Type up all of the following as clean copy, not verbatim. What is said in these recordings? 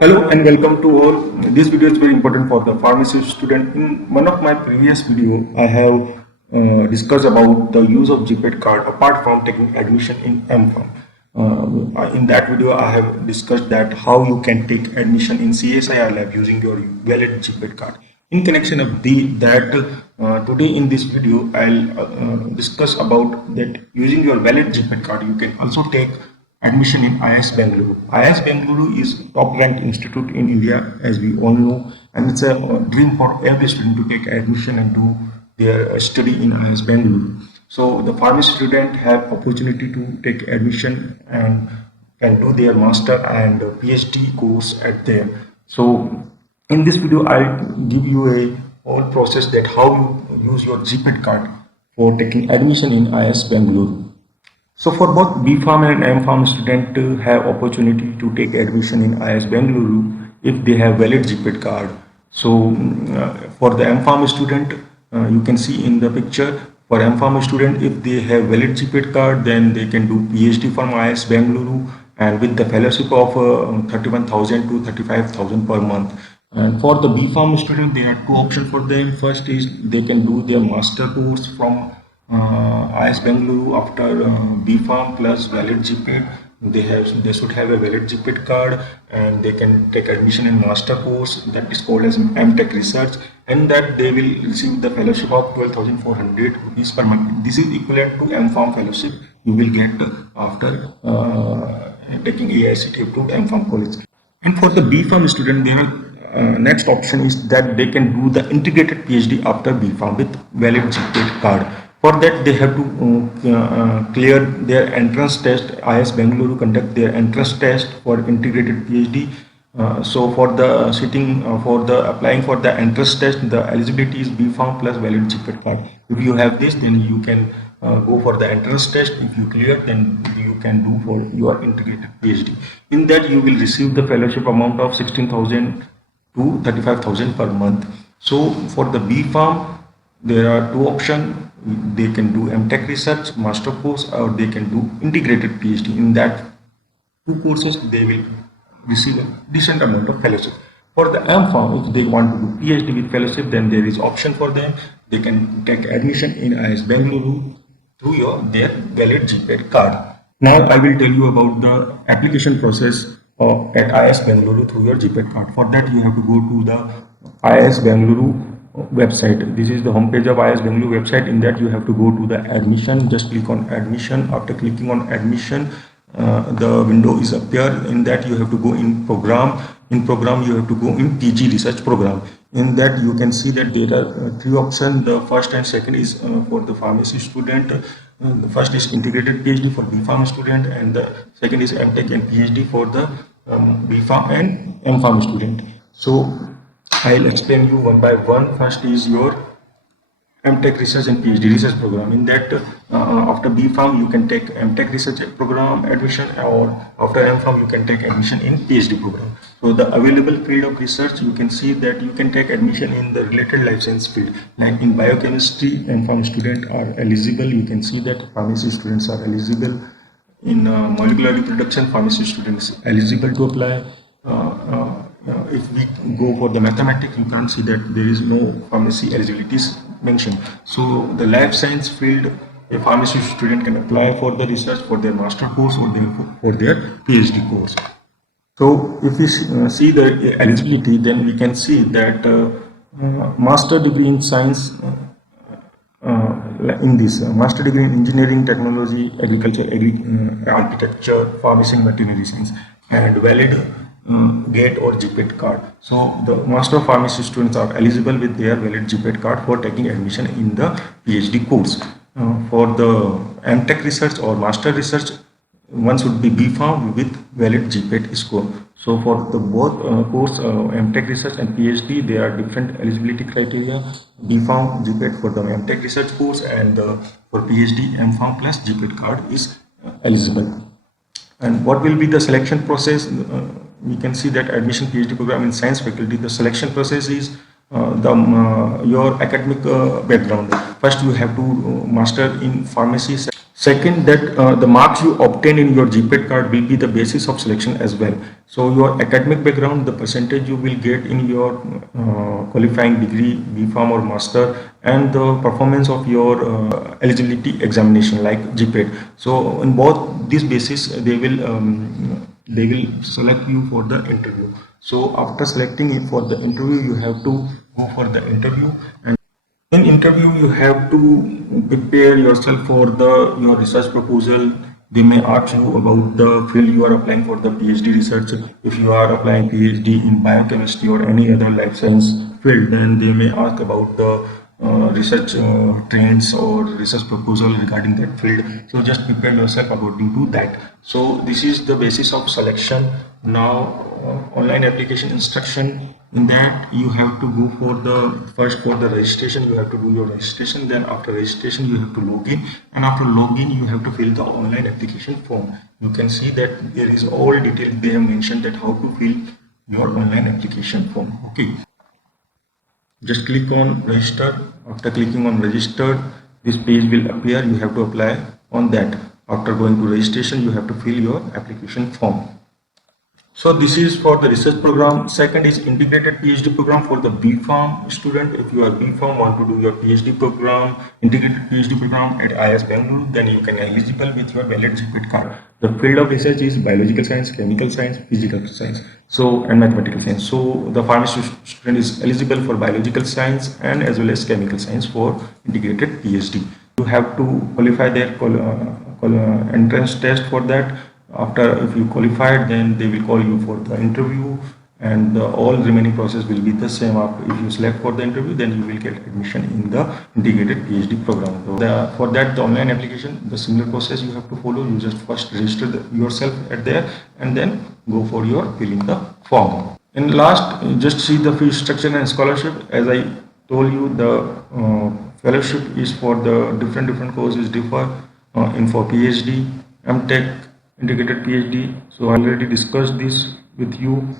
Hello and welcome to all. This video is very important for the pharmacy student. In one of my previous video, I have discussed about the use of GPET card apart from taking admission in MPharm. In that video, I have discussed that how you can take admission in CSIR lab using your valid GPET card. In connection of today in this video, I'll discuss about that using your valid GPET card, you can also take admission in IIS Bangalore. IIS Bangalore is top ranked institute in India, as we all know, and it's a dream for every student to take admission and do their study in IIS Bangalore. So the pharmacy student have opportunity to take admission and can do their master and PhD course at there. So in this video, I'll give you a whole process that how you use your GPET card for taking admission in IIS Bangalore. So for both B.Pharm and M.Pharm student have opportunity to take admission in IIS Bangalore if they have valid GPET card. So for the M.Pharm student, you can see in the picture, for M.Pharm student, if they have valid GPET card, then they can do PhD from IIS Bangalore and with the fellowship of 31,000 to 35,000 per month. And for the B.Pharm student, there are two options for them. First is they can do their master course from IIS Bangalore after B.Pharm plus valid GPET. They should have a valid GPET card and they can take admission in master course that is called as MTech research, and that they will receive the fellowship of 12,400 rupees per month. This is equivalent to M.Pharm fellowship you will get after taking AICTE approved M.Pharm college. And for the B.Pharm student, their next option is that they can do the integrated PhD after B.Pharm with valid GPET card. For that, they have to clear their entrance test. IIS Bangalore conduct their entrance test for integrated PhD. So for the applying for the entrance test, the eligibility is B.Pharm plus valid GPET card. If you have this, then you can go for the entrance test. If you clear, then you can do for your integrated PhD. In that, you will receive the fellowship amount of 16,000 to 35,000 per month. So for the B.Pharm, there are two options. They can do MTech research, master course, or they can do integrated PhD. In that two courses, they will receive a decent amount of fellowship. For the M.Pharm, if they want to do PhD with fellowship, then there is option for them. They can take admission in IIS Bangalore through their valid GPET card. Now I will tell you about the application process at IIS Bangalore through your GPET card. For that, you have to go to the IIS Bangalore website. This is the homepage of IIS Bangalore website. In that, you have to go to the admission. Just click on admission. After clicking on admission, the window is appear. In that, you have to go in program. In program, you have to go in PG research program. In that, you can see that there are three options. The first and second is for the pharmacy student. The first is integrated PhD for B.Pharm student, and the second is MTech and PhD for the B.Pharm and M.Pharm student. So I'll explain you one by one. First is your MTech research and PhD research program. In that, after B.Pharm, you can take MTech research program admission, or after M.Pharm, you can take admission in PhD program. So the available field of research, you can see that you can take admission in the related life science field. Like in biochemistry, M.Pharm students are eligible. You can see that pharmacy students are eligible. In molecular reproduction, pharmacy students eligible to apply. If we go for the mathematics, you can see that there is no pharmacy eligibilities mentioned. So the life science field, a pharmacy student can apply for the research for their master course or for their PhD course. So if we see the eligibility, then we can see that master degree in science, in this master degree in engineering, technology, agriculture, architecture, pharmacy and veterinary science, and valid GATE or GPET card. So the master of pharmacy students are eligible with their valid GPET card for taking admission in the PhD course. For the MTech research or master research, one should be B.Pharm with valid GPET score. So for the both course MTech research and PhD, there are different eligibility criteria. B.Pharm GPET for the MTech research course, and for PhD M.Pharm plus GPET card is eligible. And what will be the selection process? We can see that admission PhD program in science faculty, the selection process is your academic background. First, you have to master in pharmacy. Second, that the marks you obtain in your GPAT card will be the basis of selection as well. So your academic background, the percentage you will get in your qualifying degree, B.Pharm or master, and the performance of your eligibility examination like GPAT. So in both these basis, they will select you for the interview. So after selecting it for the interview, you have to go for the interview, and in interview you have to prepare yourself for the your research proposal. They may ask you about the field you are applying for the PhD research. If you are applying PhD in biochemistry or any other life science field, then they may ask about the research trends or research proposal regarding that field. So just prepare yourself according to that. So this is the basis of selection. Now online application instruction, in that you have to go for the first for the registration. You have to do your registration, then after registration you have to log in, and after login you have to fill the online application form. You can see that there is all detail they have mentioned that how to fill your online application form. Okay, just click on register. After clicking on register, this page will appear. You have to apply on that. After going to registration, you have to fill your application form. So this is for the research program. Second is integrated PhD program for the B.Pharm student. If you are B.Pharm, want to do your PhD program, integrated PhD program at IIS Bangalore, then you can eligible with your valid GPAT card. The field of research is biological science, chemical science, physical science, so and mathematical science. So the pharmacy student is eligible for biological science and as well as chemical science for integrated PhD. You have to qualify their entrance test for that. After, if you qualified, then they will call you for the interview, and all remaining process will be the same. After, if you select for the interview, then you will get admission in the integrated PhD program. So for that, the online application, the similar process you have to follow. You just first register yourself at there, and then go for your filling the form. And last, just see the fee structure and scholarship. As I told you, the fellowship is for the different courses differ in for PhD, MTech, integrated PhD. So I already discussed this with you.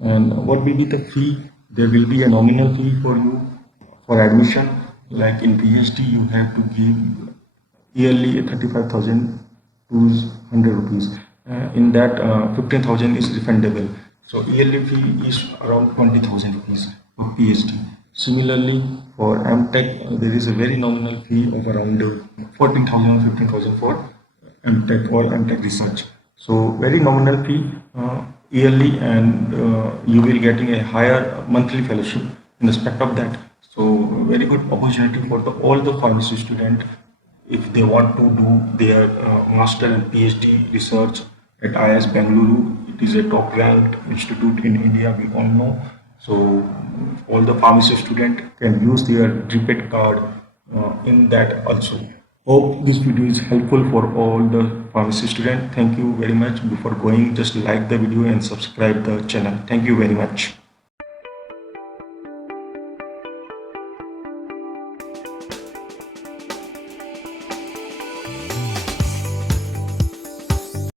And what will be the fee? There will be a nominal fee for you for admission. Like in PhD, you have to give yearly 35,200 rupees. In that, 15,000 is refundable. So yearly fee is around 20,000 rupees for PhD. Similarly, for MTech, there is a very nominal fee of around 14,000 or 15,000 for MTech or MTech research. So very nominal fee yearly, and you will getting a higher monthly fellowship in respect of that. So very good opportunity for all the pharmacy student if they want to do their master and PhD research at IIS Bangalore. It is a top ranked institute in India, we all know. So all the pharmacy student can use their GPAT card in that also. Hope this video is helpful for all the pharmacy students. Thank you very much. Before going, just like the video and subscribe the channel. Thank you very much.